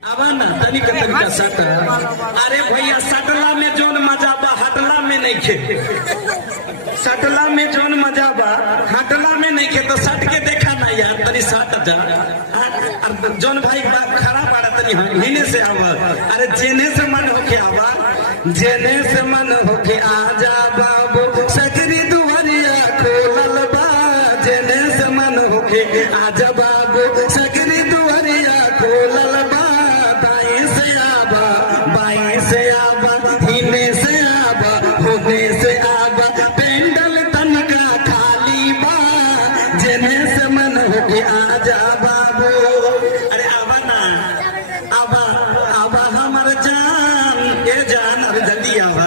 आवाना तरीका तरीका सट। अरे भैया सटला में जोन मजा बा हटला में नहीं खे। सटला में जोन मजा बा हटला में नहीं खे। तो सट के देखा ना यार तनी सट जा। जोन भाई बा खड़ा पड़ा तनी हिने से आवा। अरे जेने से मन होके आवा, जेने से मन होके आजा बाबू सकरी दुवरिया खोलल बा। जेने से मन होके आजा बाबू सकरी दुवरिया खोलल बा। आजा बाबू अरे आवा ना आवा आवा हमार जान ए जान अरे जल्दी आवा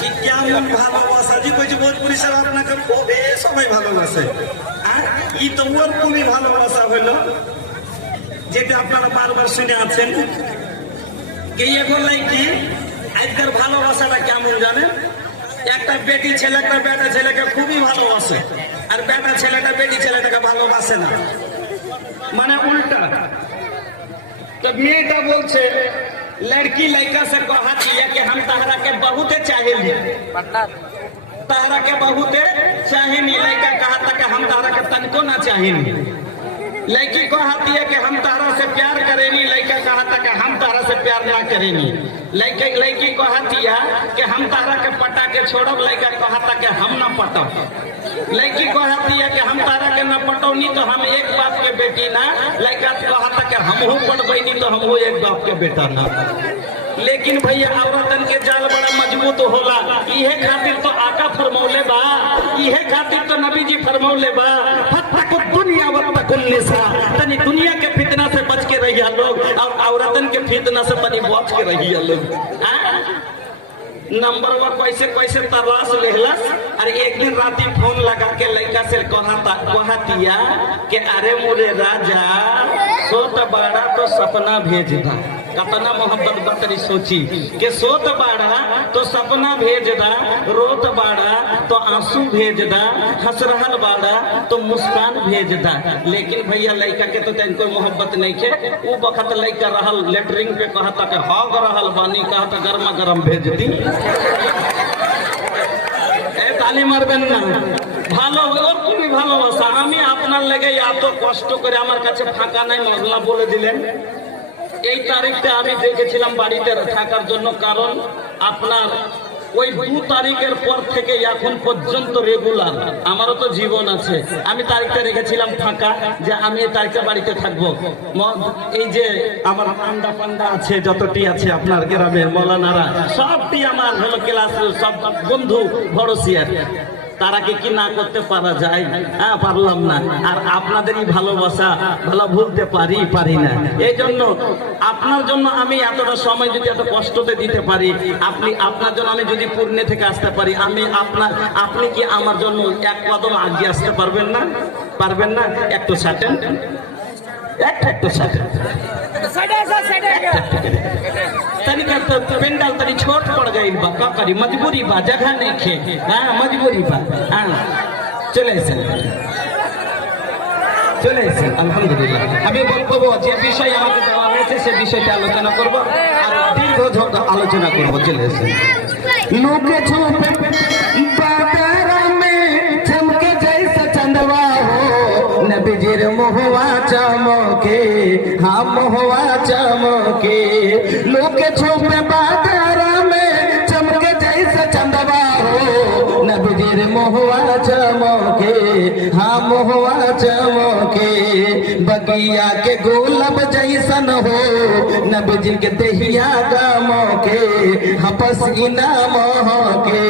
कि क्या मन ভালোবাসা জি কই যে ভোজপুরি সারা না কর ওবে সবাই ভালোবাসে আর ই তো ওর পুরি ভালোবাসা হলো যেটা আপনারা বারবার শুনে আছেন কে এগো লাইকি আজকের ভালোবাসাটা কেমন জানেন একটা বেটি ছেলে একটা বেটা ছেলেকে খুবই ভালোবাসে আর বেটা ছেলেটা বেটি ছেলেটাকে ভালোবাসে না মানে उल्टा तो मेटा बोलছে लड़की लड़का से कहती है कि हम तहरा के बहुत चाहेंगे तहरा के बहुत चाहेंगे लड़का कहता कि हम तहरा के तनको ना चाहेंगे लड़की कहती है कि हम तहरा से प्यार करेंगे लड़का कहता कि हम तहरा से प्यार ना करेंगे लड़की कहती है कि हम तहरा के पटा के छोड़ब लड़का कहता कि हम ना पटब लड़की कहती है कि हम तारा के न पटौनी तो हम एक बाप के बेटी ना लड़का कहता कि हम हो पटबैनी तो हम हो एक बाप के बेटा ना लेकिन भैया औरतन के जाल बड़ा मजबूत होला इहे खातिर तो आका फरमौले बा इहे खातिर तो नबी जी फरमौले बा फतकुद दुनिया वतकुल निसा तनी दुनिया के फितना से बच के रहिया लोग और औरतन के फितना से तनी बच के रहिया लोग नंबर वा कैसे कैसे तलाश लेहलस अरे एक दिन राती फोन लगा के लड़का से कहतिया कि अरे मोरे राजा सोत बाड़ा तो सपना भेज दा कतना मोहब्बत बतरी सोची कि सोत बाड़ा तो सपना भेज दा रोत बाड़ा तो आंसू भेज दा हंस रहल बाड़ा तो मुस्कान भेज दा लेकिन भैया लड़का के तो तन कोई मोहब्बत नहीं खे वो वक्त लड़का रहल लेटरिंग पे कहता कि हग रहल बानी कहता गर्मा गर्म भेज दी তালি মারবেন না ভালো ওর খুবই ভালোবাসা আমি আপনার লেগে এত কষ্ট করে আমার কাছে ফাঁকা নাই মহল্লা বলে দিলেন এই তারিখটা আমি দেখেছিলাম বাড়িতে থাকার জন্য কারণ আপনার ওই 2 তারিখের পর থেকে এখন পর্যন্ত রেগুলার আমারও তো জীবন আছে আমি তারিখটা রেখেছিলাম ফাঁকা যে আমি এই তারিখটা বাড়িতে থাকবো এই যে আমার পান্ডা পান্ডা আছে যতটি আছে আপনার গ্রামের মৌলানারা সবটি আমার হলো ক্লাস সব বন্ধু ভরসিয়ার তারাকে কি না করতে পারা যায় হ্যাঁ পারলাম না আর আপনাদেরই ভালোবাসা ভালো ভুলতে পারি না এই জন্য আপনার জন্য আমি এতটা সময় যদি এত কষ্টতে দিতে পারি আপনার জন্য আমি যদি পুণ্যে থেকে আসতে পারি আপনি কি আমার জন্য এক কদম আগে আসতে পারবেন না একটু ছাটেন একটু ছাটেন तनिका तो पेंडल तनी छोट पड़ गई बा का करी मजबूरी बा जगह नहीं खे हां मजबूरी बा हां चले আলহামদুলিল্লাহ আমি বলবো যে বিষয় আমাকে দেওয়া হয়েছে সেই বিষয়টা আলোচনা করব আর দীর্ঘ আলোচনা করব চলে এসেন লোকে ছোপে बादर में चमके जैसा चंदवा हो नबीजीर मोहवा चमके हाँ मोहवा चमके लोके छुपे बादर में चमके जैसा चंदवा हो नबीजीर मोहवा चमके हाँ मोहवा चमके बगिया के गुलाब जैसन हो नबीजी के देहिया गमके हाँ पसीना महके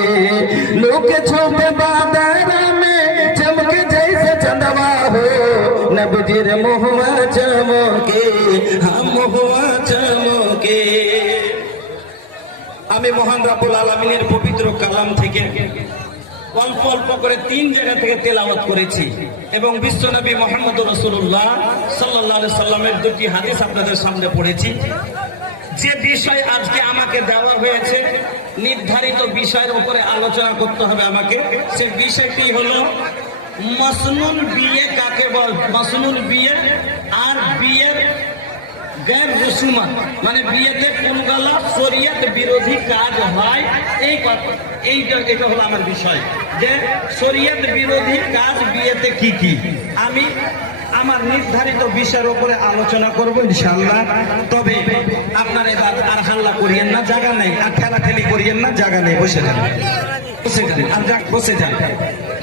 लोके छुपे बादर में चमके जैसे चंदवा हो नबीजीर मोहवा चमके हाँ मोहवा चमके আমি মহান রব্বুল আলামিনের পবিত্র কালাম থেকে অল্প অল্প করে 3 জায়গা থেকে তেলাওয়াত করেছি এবং বিশ্বনবী মুহাম্মদ রাসূলুল্লাহ সাল্লাল্লাহু আলাইহি সাল্লামের দুটি হাদিস আপনাদের সামনে পড়েছি যে বিষয় আজকে আমাকে দেওয়া হয়েছে নির্ধারিত বিষয়ের উপরে আলোচনা করতে হবে আমাকে সেই বিষয়টি হলো मसनुन বিয়ে কাকে বল? মসনুন বিয়ে আর বিয়ের গैर রসুমাত মানে বিয়েতে কোনগুলা শরীয়ত বিরোধী কাজ হয়, এটা হলো আমার বিষয় যে শরীয়ত বিরোধী কাজ বিয়েতে কি কি। আমি আমার নির্ধারিত বিষয়ের উপরে আলোচনা করব ইনশাআল্লাহ। তবে আপনারা এবার আর হাল্লা করিয়েন না, জায়গা নেই, আর ঠেলাঠেলি করিয়েন না, জায়গা নেই, বসে যান, বসে যান, আর যাক বসে যান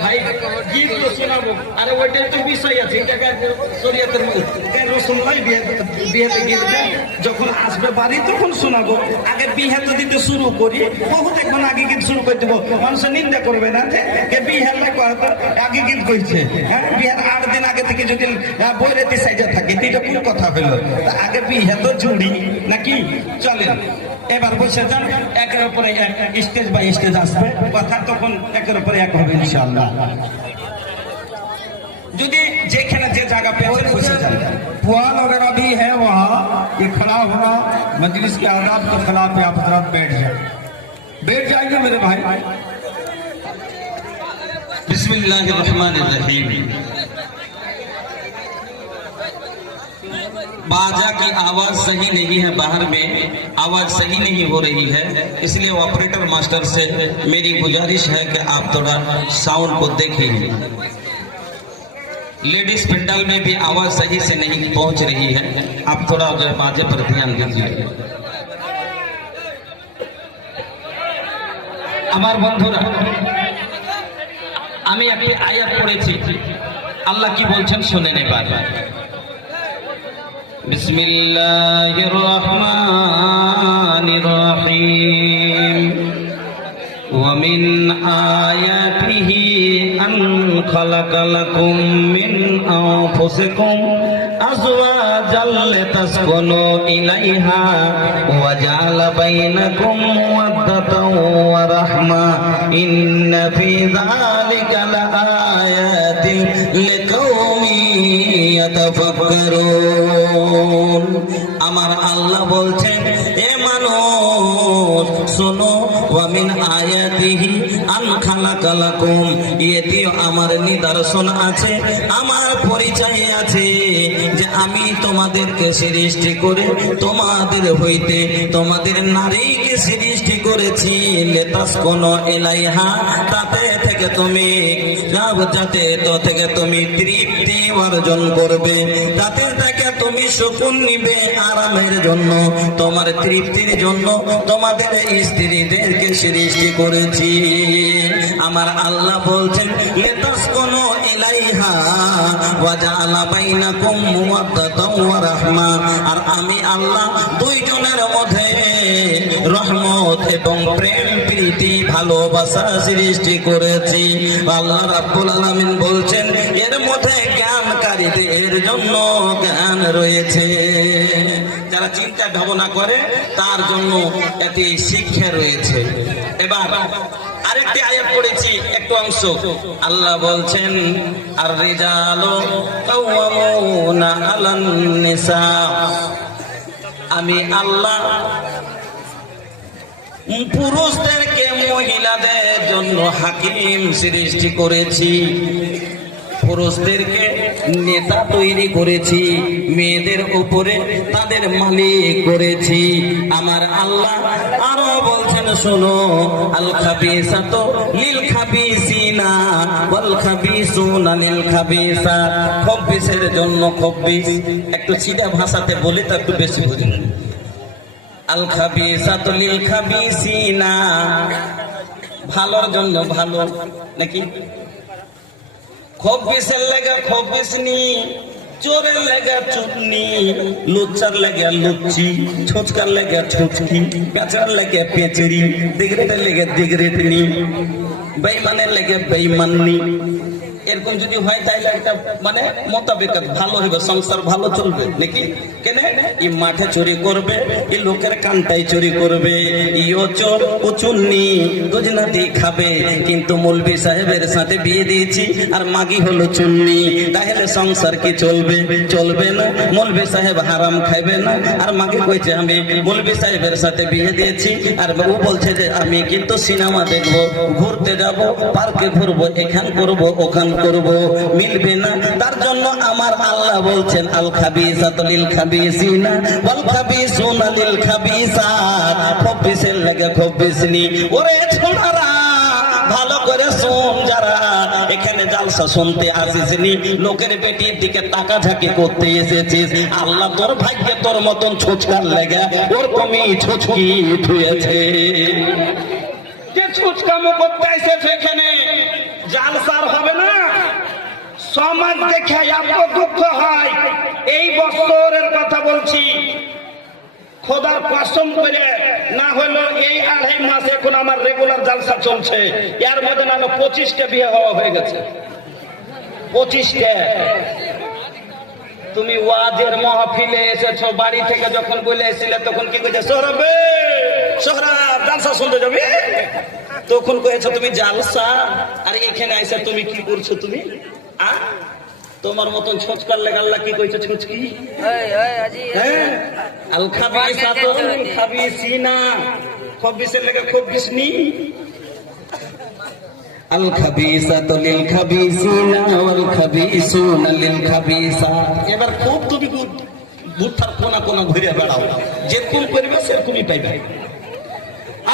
ভাই, গীতগুলো শোনাবো। আরে ওইটাই তো বিষয় আছে, এটা শরীয়তের রসুল ভাই বিয়েতে গীত যখন আসবে বাড়ি তখন শোনাবো। আগে বিয়ে তো দিতে শুরু করি, বহু দেখবেন আগে গীত শুরু করে দেবো, মানুষের নিন্দা করবে না যে বিয়ে আগে গীত করছে। হ্যাঁ, বিয়ের 8 দিন আগে থেকে যদি বৈরাতি সাইজা থাকে এটা কোন কথা হলো? আগে বিয়ে তো জুড়ি নাকি? চলেন এবার বসে যান, একের উপরে এক, স্টেজ বাই স্টেজ আসবে কথা, তখন একের উপরে এক হবে ইনশাআল্লাহ। যদি যেখানে যে জায়গা পেয়েছেন বসে যান। पुआल वगैरह भी है वहाँ, ये खड़ा होगा मजलिस के आदाब के खिलाफ है, आप हजरात बैठ जाएंगे मेरे भाई। बिस्मिल्लाहिर्रहमानिर्रहीम। बाजा की आवाज सही नहीं है, बाहर में आवाज सही नहीं हो रही है, इसलिए ऑपरेटर मास्टर से मेरी गुजारिश है कि आप थोड़ा साउंड को देखें। लेडीज पंडाल में भी आवाज सही से नहीं पहुंच रही है, आप थोड़ा बाजे पर ध्यान दीजिए। আমার বন্ধুরা, আমি একটি আয়াত পড়েছি, আল্লাহ কি বলছেন শুনেন এবার। বিসমিল্লাহির রহমানির রহিম। ওয়া মিন আয়াতিহি আন খালাকা লাকুম মিন আনফুসিকুম আজওয়াজাল লিতাসকুনু ইলাইহা ওয়া জাআলা বাইনাকুম মাওয়াদ্দাতাও ওয়া রাহমা ইন্না ফি যালিকা লাআয়াতিন লিকাওমিন ইয়াতাফাক্কারুন। আমার আল্লাহ বলছেন, এ মানুষ শোনো, ওয়া মিন আয়াতিহি আন খালাকা লাকুম, এতেও আমার নিদর্শন আছে, আমার পরিচয় আছে যে আমি তোমাদেরকে সৃষ্টি করে তোমাদের হইতে তোমাদের নারীকে সৃষ্টি করেছি। লিতাসকুনু ইলাইহা, তাতে থেকে তুমি যাতে তো থেকে তুমি তৃপ্তি অর্জন করবে, তাতে থেকে তুমি সুকুন নিবে আরামের জন্য, তোমার তৃপ্তির জন্য তোমাদের স্ত্রীদেরকে সৃষ্টি করেছি। আমার আল্লাহ বলছেন, লিতাসকুনু ইলাইহা ওয়া জাআলা বাইনাকুম মাওয়াদ্দাতাও ওয়া রাহমা, আর আমি আল্লাহ দুইজনের মধ্যে রহমত এবং প্রেম প্রীতি ভালোবাসা সৃষ্টি করেছি। আল্লাহ রাব্বুল আলামিন বলছেন, এর মধ্যে জ্ঞানকারীদের জন্য জ্ঞান রয়েছে, যারা চিন্তা ভাবনা করে তার জন্য একটি শিক্ষা রয়েছে। এবার আরেকটি আয়াত পড়েছি, একটু অংশ। আল্লাহ বলছেন, আর রিজালু কাওয়ামুনা আলান নিসা, আমি আল্লাহ পুরুষদেরকে মহিলাদের জন্য হাকিম সৃষ্টি করেছি, পুরুষদেরকে নেতা তৈরি করেছি, মেয়েদের উপরে তাদের মালিক করেছি। আমার আল্লাহ আরো বলছেন, শোনো, আল খাবিসাতু লিল খাবিসিনা ওয়াল খাবিসুনা লিল খাবিসাত, খবিসের জন্য খবিস, একটু সিধা ভাষাতে বলি তো একটু বেশি বুঝুন। আল খাবিসাতু লিল খাবিসিনা, ভালোর জন্য ভালো নাকি, খবিসের লেগে খবিসনি, চোরের লেগে চুটনি, লুচ্চার লেগে লুচ্চি, ছোচকার লেগে ছোচকি, পেঁচার লেগে পেঁচড়ি, দিগরেটের লেগে দিগরেটনি, বেঈমানের লেগে বেঈমাননি। এরকম যদি হয় তাহলে একটা মানে মোতাবেক ভালো হবে, সংসার ভালো চলবে নাকি। কেন এই মাঠে চুরি করবে, এই লোকের কানটাই চুরি করবে, ইও চোর ও চুন্নি দুজনাতে খাবে, কিন্তু মৌলভী সাহেবের সাথে বিয়ে দিয়েছি আর মাগি হলো চুন্নি, তাহলে সংসার কি চলবে? চলবে না। মৌলভী সাহেব হারাম খাইবে না, আর মাগি কইছে আমি মৌলভী সাহেবের সাথে বিয়ে দিয়েছি, আর ও বলছে যে আমি কিন্তু সিনেমা দেখবো, ঘুরতে যাব, পার্কে ঘুরবো, এখান করবো ওখান করব, মিলবে না। তার জন্য আমার আল্লাহ বলছেন আল খাবিসাতু লিল খাবিসিনা ওয়াল খাবিসুনা লিল খাবিসাত। খবিসের লাগে খবিসনি। ওরে ছোড়ারা ভালো করে শোন, যারা এখানে জালসা শুনতে আসিসনি, লোকের বেটির দিকে টাকা ঝাঁকি করতে এসেছিস, আল্লাহ তোর ভাগ্যে তোর মতন ছোচকার লেগে ওর কমি ছোচকি ধুয়েছে। যে ছোচকামো করতে এসেছে এখানে জালসার হবে না। সমাজ দেখে এত দুঃখ হয়। এই বছরের কথা বলছি, খোদার কসম করে, না হলো এই 2.5 মাস এখন আমার রেগুলার জালসা চলছে, এর মধ্যে না 25টা বিয়ে হওয়া হয়ে গেছে। 25টা। তুমি ওয়াজের মাহফিলে এসেছো, বাড়ি থেকে যখন বলে এসেছিলে তখন কি কইছে, সোহরাবে সোহরাব জালসা শুনতে যাবে, তখন কয়েছো তুমি জালসা। আর এখানে আইসা তুমি কি করছো? তুমি তোমার মতন ছোচকার লেগে আল্লাহ কি কইছে? ছোচকি। আল খাবিসাতু লিল খাবিসিনা, খবিসের লেগে খবিসনি। আল খাবিসাতু লিল খাবিসিনা ওয়াল খাবিসুনা লিল খাবিসাত। এবার খুব তুমি বুদ্ধার কোনা কোনা ঘুরে বেড়াও, যেরকম করবে সেরকমই পাইবে।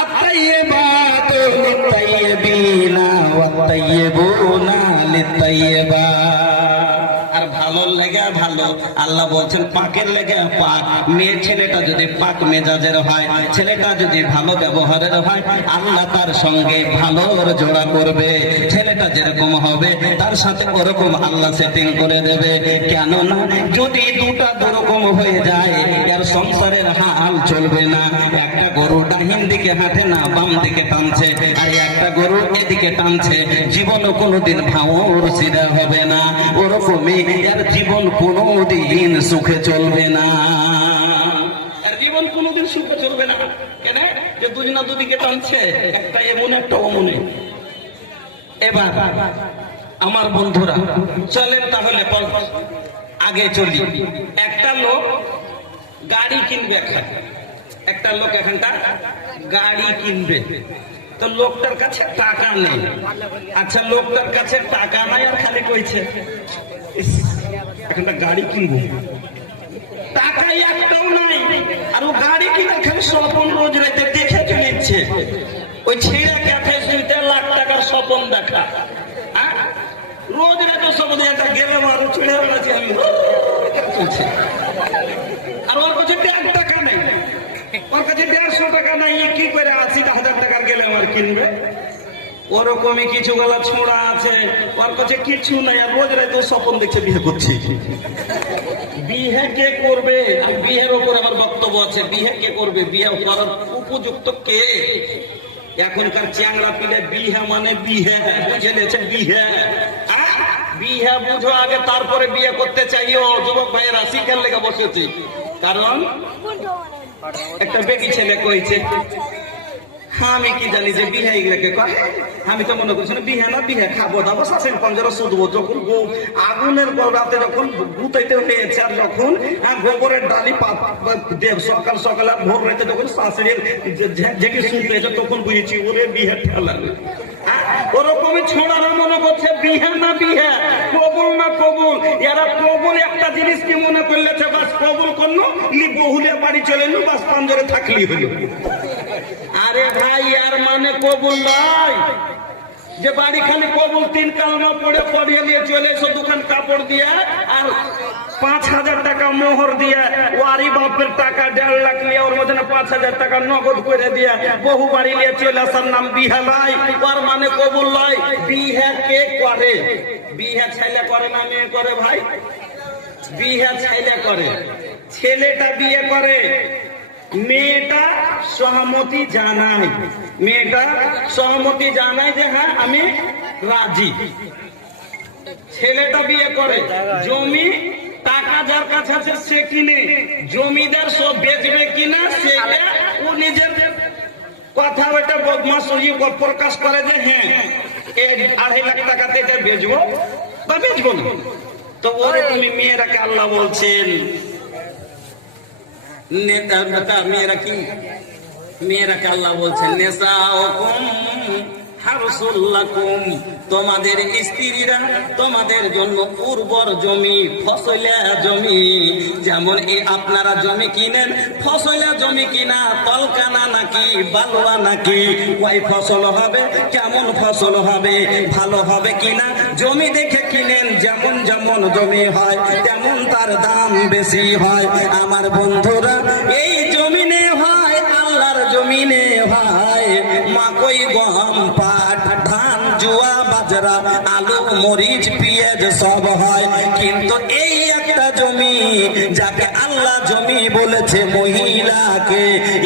আত-তাইয়্যিবাতু লিত-তাইয়্যিবিনা ওয়াত-তাইয়্যিবুনা লিত-তাইয়্যিবাত। আর ভালো লেগে ভালো, আল্লাহ বলছেন পাকের লেগে পাক। মেয়ে ছেলেটা যদি পাক মেজাজের হয়, ছেলেটা যদি ভালো ব্যবহারের হয়, আল্লাহ তার সঙ্গে ভালোর জোড়া করবে। ছেলেটা যেরকম হবে তার সাথে ওরকম আল্লাহ সেটিং করে দেবে। কেন না, যদি দুটা দুরকম হয়ে যায় এর সংসারের হাল চলবে না। একটা গরু ডাহিন দিকে হাঁটে না, বাম দিকে টানছে, আর একটা গরু এদিকে টানছে, জীবনও কোনোদিন ভাঙর সিধা হবে না। ওরকমই এর জীবন কোনোদিন সুখে চলবে না। আর জীবন কোনোদিন সুখে চলবে না। কেন? যে দুজনা দুদিকে টানছে, একটা এমন একটা অমনে। এবার আমার বন্ধুরা চলেন তাহলে আগে চলি। একটা লোক গাড়ি কিনবে, একটা লোক এখানটা গাড়ি কিনবে, তো লোকটার কাছে টাকা নেই। আচ্ছা, লোকটার কাছে টাকা নাই আর খালি কইছে একটা গাড়ি কিনবো, টাকা একটাও নাই। আর ও গাড়ি কিনে খালি স্বপন রোজ রাতে দেখে চলেছে। ওই ছেড়ে ক্যাফে শুইতে লাখ টাকার স্বপন দেখা, রোজ রাতে স্বপন একটা গেলে মারো ছেড়ে বেড়াচ্ছি আমি চলছে। আর ওর কাছে 1.5 টাকা নেই, ওর কাছে 150 টাকা নাই, কি করে 80,000 টাকার গেলে আমার কিনবে? ওরকমই কিছু গলা ছোঁড়া আছে, ওর কাছে কিছু নাই, আর রোজ রাতে স্বপন দেখছে বিয়ে করছে। বিয়ে কে করবে? আর বিয়ের ওপর আমার বক্তব্য আছে। বিয়ে কে করবে? বিয়ে করার উপযুক্ত কে? এখনকার চ্যাংড়া পিলে বিয়ে মানে বিয়ে বুঝে নিয়েছে। বিয়ে বিয়ে বুঝো আগে, তারপরে বিয়ে করতে চাইও। যুবক ভাইয়েরা শিখার লেগে বসেছি, কারণ একটা বেটি ছেলে কইছে আমি কি জানি যে বিহে এগুলাকে কয়। আমি তো মনে করছি না বিহে না, বিহে খাবো দাবো শাসন পঞ্জরা শুধবো। যখন আগুনের গলাতে যখন গুতাইতে হয়েছে, আর যখন গোবরের ডালি দেব সকাল সকাল আর ভোর রাতে যখন শাশুড়ির যেটি শুনতে হয়েছে, তখন বুঝেছি ওরে বিহে ঠেলা। ওরকমই ছোড়ারা মনে করছে বিহে না বিহে, কবুল না কবুল। এরা কবুল একটা জিনিস কি মনে করলেছে, বাস কবুল করলো, বহুলে বাড়ি চলে এলো, বাস পাঞ্জরে থাকলি হলো। আরে ভাই, আর মানে কবুল নয় যে বাড়ি খালি কবুল 3 কালমা পড়ে পড়িয়ে নিয়ে চলে এসো দোকান কাপড় দিয়ে, আর 5,000 টাকা মোহর দিয়ে, ওয়ারি বাপের টাকা 1.5 লাখ নিয়ে ওর মধ্যে 5,000 টাকা নগদ করে দিয়ে বহু বাড়ি নিয়ে চলে আসার নাম বিহা নয়। ওর মানে কবুল নয়। বিহা কে করে? বিহা ছেলে করে না মেয়ে করে? ভাই, বিহা ছেলে করে। ছেলেটা বিয়ে করে, মেয়েটা সহমতি জানায়। মেয়েটা সহমতি জানায় যে হ্যাঁ আমি রাজি। ছেলেটা বিয়ে করে, জমি টাকা যার কাছে আছে সে কিনে, জমিদার সব বেচবে কিনা সেটা ও নিজের কথা ওটা বদমাশ প্রকাশ করে যে হ্যাঁ 2.5 লাখ টাকাতে এটা বেচবো বা বেচবো না। তো ওরকমই মেয়েরাকে আল্লাহ বলছেন, মেয়েরা কি? মেয়েরাকে আল্লাহ বলছেন নেসাউকুম হারসুল্লাকুম, তোমাদের স্ত্রীরা তোমাদের জন্য উর্বর জমি, ফসলা জমি। যেমন এই আপনারা জমি কিনেন, ফসলা জমি কিনা তলকানা নাকি বালুয়া নাকি, ওই ফসল হবে, কেমন ফসল হবে, ভালো হবে কিনা জমি দেখে কিনেন। যেমন যেমন জমি হয় তেমন তার দাম বেশি হয়। আমার বন্ধুরা, এই জমিনে হয়, আল্লাহর জমিনে হয় মাকই, গম, পাট, ধান, জোয়া, বাজরা, আলু, মরিচ, পেঁয়াজ সব হয়। কিন্তু এই একটা জমি যাকে আল্লাহ জমি বলেছে মহিলাকে,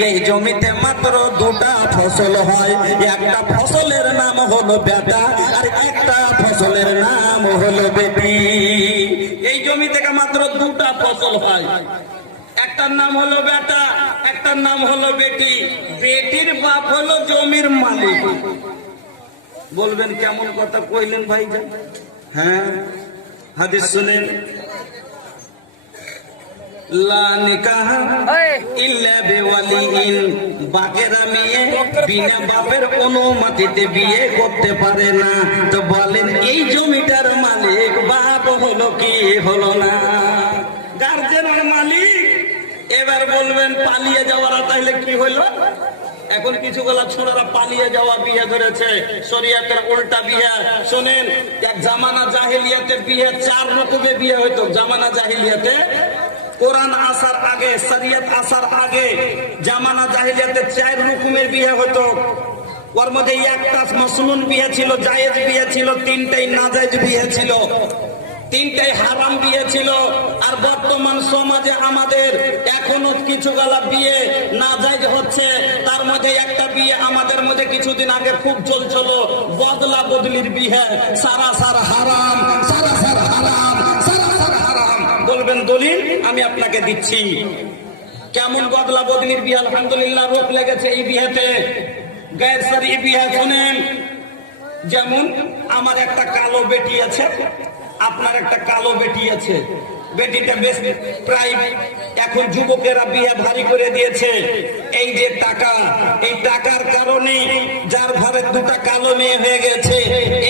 এই জমিতে মাত্র দুটা ফসল হয়। একটা ফসলের নাম হলো বেটা, আর একটা ফসলের নাম হলো বেটি। এই জমি থেকে মাত্র দুটা ফসল হয়, একটার নাম হলো বেটা, একটার নাম হলো বেটি। বেটির বাপ হলো জমির মালিক। বলবেন কেমন কথা কইলেন ভাইজান? হ্যাঁ, হাদিস শুনেন, লা নিকাহ ইল্লা বিওয়ালিইন, বাকেরা মেয়ে বিনা বাপের অনুমতিতে বিয়ে করতে পারে না। তো বলেন এই জমিটার মালিক বাপ হলো কি হলো না? গার্জেন আর মালিক। এবার বলবেন পালিয়ে যাওয়ারা তাহলে কি হলো? এখন কিছু গলা ছোড়ারা পালিয়ে যাওয়া বিয়ে ধরেছে, শরিয়াতের উল্টা বিয়ে। শোনেন, এক জামানা জাহিলিয়াতে বিয়ে 4 রকমে বিয়ে হইতো। জামানা জাহিলিয়াতে, কোরআন আসার আগে, শরিয়ত আসার আগে জামানা জাহিলিয়াতে 4 রকমের বিয়ে হতো। ওর মধ্যে একটা মাসনুন বিয়ে ছিল, জায়েজ বিয়ে ছিল, 3টাই নাজায়েজ বিয়ে ছিল, 3টাই হারাম বিয়ে ছিল। আর বর্তমান সমাজে আমাদের এখনো কিছু গালা বিয়ে নাজায়েজ হচ্ছে। তার মধ্যে একটা বিয়ে আমাদের মধ্যে কিছুদিন আগে খুব চলছিল, বদলা বদলির বিয়ে। সারাসার হারাম, সারাসার হারাম, সারাসার হারাম। বলবেন দলিল? আমি আপনাকে দিচ্ছি। কেমন বদলা বদলির বিয়ে? আলহামদুলিল্লাহ রোক লেগেছে এই বিয়েতে, গায়ের সারি বিয়ে। শুনেন, যেমন আমার একটা কালো বেটি আছে, আপনার একটা কালো বেটি আছে। বেটিটা বেশ প্রায় এখন যুবকেরা বিয়ে ভারী করে দিয়েছে। এই যে টাকা, এই টাকার কারণে যার ঘরে দুটা কালো মেয়ে হয়ে গেছে,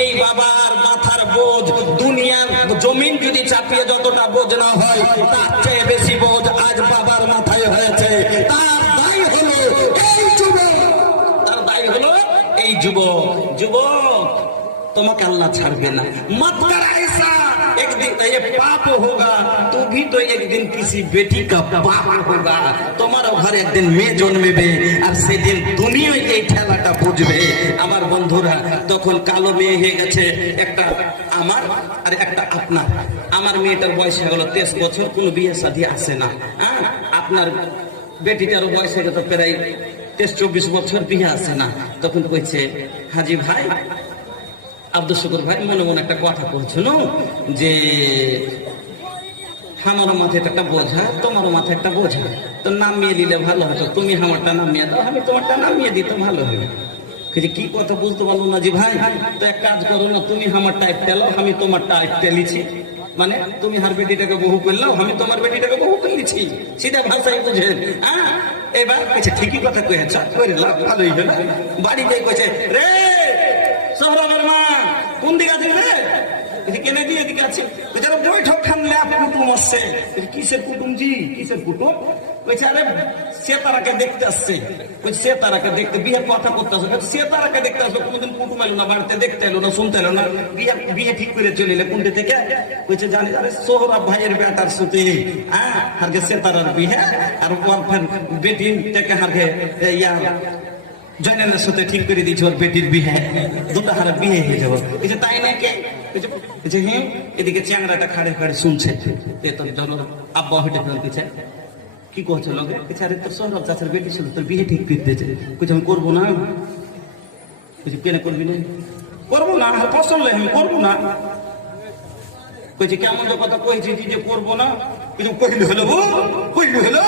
এই বাবার মাথার বোঝ, দুনিয়ার জমিন যদি চাপিয়ে যতটা বোঝ না হয়, তার চেয়ে বেশি বোঝ আজ বাবার মাথায় হয়েছে। তার দায় হলো এই যুবক, তার দায় হলো এই যুবক। যুবক, তোমাকে আল্লাহ ছাড়বে না। मत कर ऐसा, एक दिन ये पाप होगा, तू भी तो एक दिन किसी बेटी का बाप होगा। তোমার ঘরে একদিন মেয়ে জন্মেবে, আর সেদিন দুনিয়ায় এই ঠেলাটা বুঝবে। আমার বন্ধুরা, তখন কালো মেয়ে হয়ে গেছে, একটা আমার আর একটা আপনার। আমার মেয়েটার বয়স হয়ে গেল 23 বছর, কোনো বিয়ে শাদী আসে না। হ্যাঁ, আপনার বেটিটারও বয়স হয়ে গেল প্রায় 23-24 বছর, বিয়ে আসে না। তখন কইছে, হাজি ভাই, আব্দুল শুকুর ভাই, মনে মনে একটা কথা করছিল যে আমারও মাথায় একটা বোঝা, তোমারও মাথায় একটা বোঝা, তো নামিয়ে দিলে ভালো হতো। তুমি আমারটা নামিয়ে দাও, আমি তোমারটা নামিয়ে দিতে ভালো হবে। কি কথা বুঝতে পারলো না জি ভাই? তো এক কাজ করো না, তুমি আমারটা একটা লো, আমি তোমারটা একটা লিছি। মানে তুমি হার বেটিটাকে বহু করলাও, আমি তোমার বেটিটাকে বহু করে লিছি। সিধা ভাষায় বুঝেন? হ্যাঁ, এবার ঠিকই কথা কয়েছ, ভালোই হলো। বাড়িতে কইছে, রে সোহরাবের মা কোন দিকে আছে রে? কেনে দিয়ে দিকে আছে। বেচারা বৈঠক খানলে কুটুম আসছে। কিসের কুটুম জি? কিসের কুটুম? কইছে, আরে সে তারাকে দেখতে আসছে। কইছে, সে তারাকে দেখতে, বিয়ের কথা করতে আসবে। সে তারাকে দেখতে আসবে, কোনোদিন কুটুম এলো না, বাড়িতে দেখতে এলো না, শুনতে এলো না, বিয়ে ঠিক করে চলে এলে কোনটি থেকে? কইছে, জানি, আরে সোহরাব ভাইয়ের বেটার সুতে, হ্যাঁ, হারকে সে তারার বিয়ে, আর বেটি থেকে হারকে ইয়া জয়নালের সাথে ঠিক করে দিয়েছে ওর বেটির বিয়ে, দুটো হারে বিয়ে হয়ে যাবো। কিছু তাই নাকি? হ্যাঁ। এদিকে চ্যাংরাটা খাড়ে খাড়ে শুনছে, আব্বা হেঁটে ফেলতেছে। কি করছে লোকে? আরে তোর সৌরভ চাচার বেটি ছিল, তোর বিয়ে ঠিক করে দিয়েছে। কিছু আমি করবো না। কিছু কেন করবি না? করবো না, পছন্দ আমি করবো না। কইছে, কেমন কথা কইছি যে করবো না? কিছু কইলে হলো, কইলে হলো,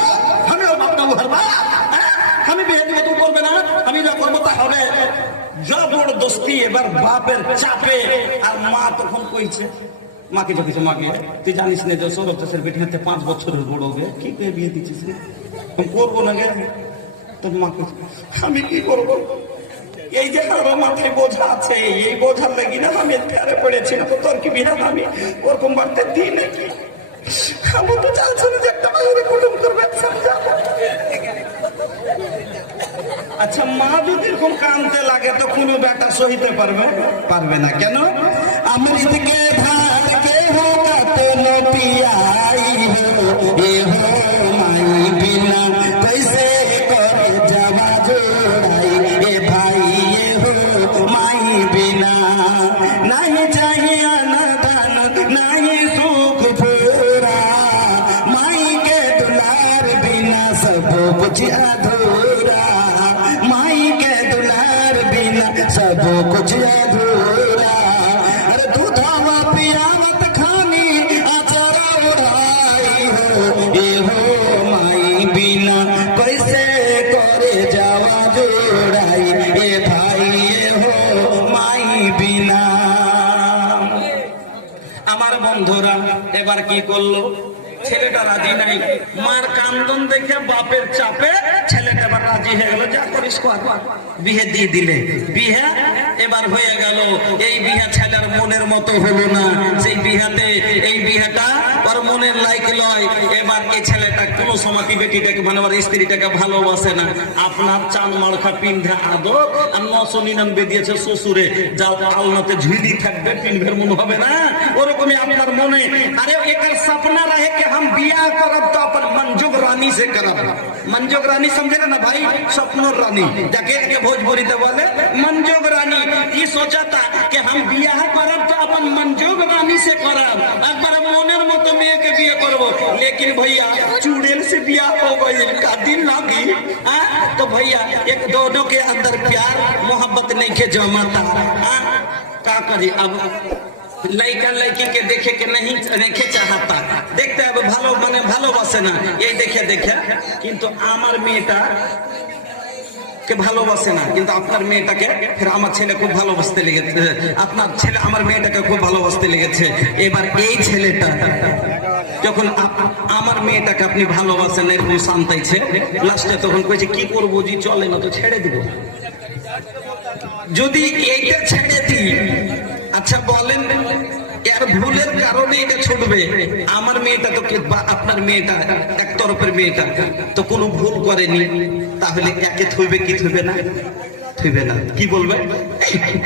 আমি ওর বাপ বাবু হারবা, আমি বিয়ে দিলে তুমি করবে না, আমি যা করবো তা হবে। জবরদস্তি, এবার বাপের চাপে। আর মা তখন কইছে, মাকে যখন মাকে, তুই জানিস না যে সৌরভ চাষের বেটি হাতে 5 বছরের বড় হবে, কি করে বিয়ে দিচ্ছিস? করবো না গে। তোর মা কইছে, আমি কি করবো? এই যে আমার মাথায় বোঝা আছে, এই বোঝার লাগি না আমি ফেরে পড়েছি না তো তোর কি বিহান আমি ওরকম বাড়তে দিই নাকি? আমি তো চাইছি না যে একটা মায়ের কুটুম করবে যাবো। আচ্ছা মা যদি এরকম কানতে লাগে তো কোনো বেটা সহিতে পারবে না কেন? अमृत के भात के हो कतनो पियाई हो ये हो माई बिना कैसे करे जवा जोड़ाई ए भाई ये हो माई बिना नहीं चाहिए अनदान नहीं सुख पूरा माई के दुलार बिना सब कुछ अधूरा माई के दुलार बिना सब कुछ अधूरा दूधावा पियावत खानी अचरा उड़ाई हो ये हो माई बिना कैसे करे जावा जोड़ाई ए भाई ये हो माई बिना। আমার বন্ধুরা এবার কি করলো, ছেলেটা রাজি নাই, মার কান্দন দেখে বাপের চাপে ছেলেটা এবার রাজি হয়ে গেল, যা করিস কর, বিয়ে দিয়ে দিলে। বিয়ে এবার হয়ে গেল, এই বিয়ে ছেলের মনের মতো হলো না, সেই বিয়েতে এই বিয়েটা ওর মনের লাইক লয়। এবার এই ছেলেটা কোনো সময় বেটিটাকে মানে ওর স্ত্রীটাকে ভালোবাসে না। আপনার চান মার্কা পিন্ধে আদর আর 999 দিয়েছে শ্বশুরে, যাও আলনাতে ঝুলি থাকবে পিনভের মন হবে না, ওরকমই আপনার মনে। আরে একার सपना रहे कि हम बिया करब तो अपन मंजूक रानी से करब। मंजूक रानी समझे ना भाई, सपनों रानी जाके के भोजपुरी तो बोले मंजूक रानी। ये सोचा था कि हम बिया करब तो अपन मंजूक रानी से करब, अगर मोनेर मतो में के बिया करब। लेकिन भैया चूड़ेल से बिया हो गई का दिन लागी, तो भैया एक दोनों के अंदर प्यार मोहब्बत नहीं के जमाता, का करी अब लड़का लड़की के देखे के नहीं देखे चाहता, देखते अब ভালো মানে ভালোবাসে না, এই দেখে দেখে। কিন্তু আমার মেয়েটা কে ভালোবাসে না, কিন্তু আপনার মেয়েটাকে ফির আমার ছেলে খুব ভালোবাসতে লেগেছে, আপনার ছেলে আমার মেয়েটাকে খুব ভালোবাসতে লেগেছে। এবার এই ছেলেটা যখন আমার মেয়েটাকে আপনি ভালোবাসেন এরকম শান্তাইছে, লাস্টে তখন কইছে কি করবো জি চলে না তো ছেড়ে দিব। যদি এইটা ছেড়ে দিই, আচ্ছা বলেন এর ভুলের কারণে এটা ছুটবে? আমার মেয়েটা তো আপনার মেয়েটা এক তরফের মেয়েটা তো কোনো ভুল করেনি, তাহলে একে থইবে কি থইবে না? থইবে না। কি বলবে?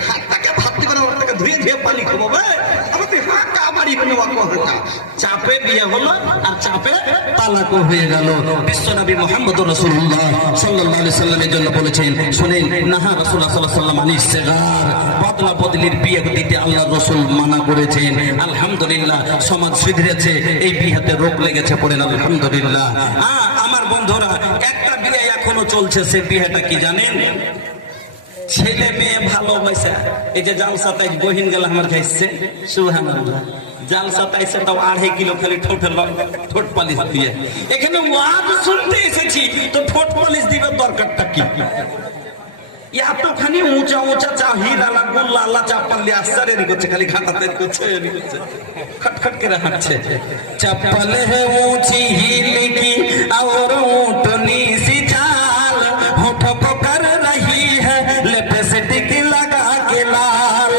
হাতটাকে ভাবতে করে ওটাকে ধুয়ে ধুয়ে পানি খাবো ভাই, আমাকে হাঁকা বাড়ি নেওয়া কথা। চাপে বিয়ে হলো আর চাপে তালাকও হয়ে গেল। বিশ্বনবী মুহাম্মদুর রাসূলুল্লাহ সাল্লাল্লাহু আলাইহি সাল্লামের জন্য বলেছেন, শুনেন, নাহা রাসূলুল্লাহ সাল্লাল্লাহু আলাইহি ওয়াসাল্লাম আনিস সিগার, বদলা বদলির বিয়ে দিতে আল্লাহর রাসূল মানা করেছেন। আলহামদুলিল্লাহ সমাজ সুধরেছে, এই বিয়েতে রোগ লেগেছে, পড়েন আলহামদুলিল্লাহ। আমার বন্ধুরা একটা বিয়ে এখনো চলছে, সে বিয়েটা কি জানেন? ছেলে মেয়ে ভালোবাসা। এই যে জালসাতে বহিন গেল আমার খাইছে, সুবহানাল্লাহ, জালসাতে এসে তাও 2.5 কিলো খালি ঠোঁট পালিশ দিয়ে। এখানে ওয়াজ শুনতে এসেছি তো ঠোঁট পালিশ দিবার দরকারটা কি? এতখানি উঁচা উঁচা চা হিরা লাগলো লালা চাপ্পাল দিয়ে আশ্চর্য করছে, খালি ঘাটাতে করছে, খটখট করে হাঁটছে। चप्पल है ऊंची हील की और ऊँटनी सी चाल, होठों को कर रही है लिपस्टिक लगा के लाल,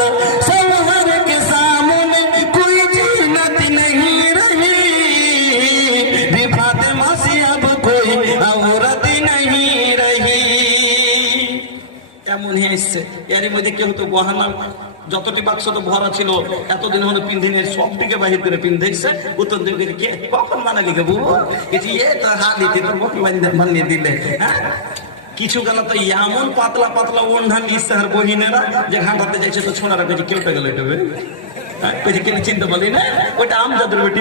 शौहर के सामने कोई जीनत नहीं रही, भी फातिमा सी अब कोई औरत नहीं रही। এমন এসছে, এর মধ্যে কেউ তো গহনা যতটি বাক্স তো ভরা ছিল এতদিন হলো পিন্ধিনে সব দিকে বাহির করে পিন্ধাইছে। উত্তর দিকে কে কখন মানালি গে বুবু এটি এ তো হাত দিতে তোর বকি বানিয়ে দিলে। হ্যাঁ, কিছু গেল তো এমন পাতলা পাতলা ওন্ঢা নিচ্ছে আর বহিনেরা যে ঘাটাতে যাইছে তো ছোনারা কেউ কেউটা গেল এটা চিনতে পারলি না, ওইটা আমজাদের বেটি।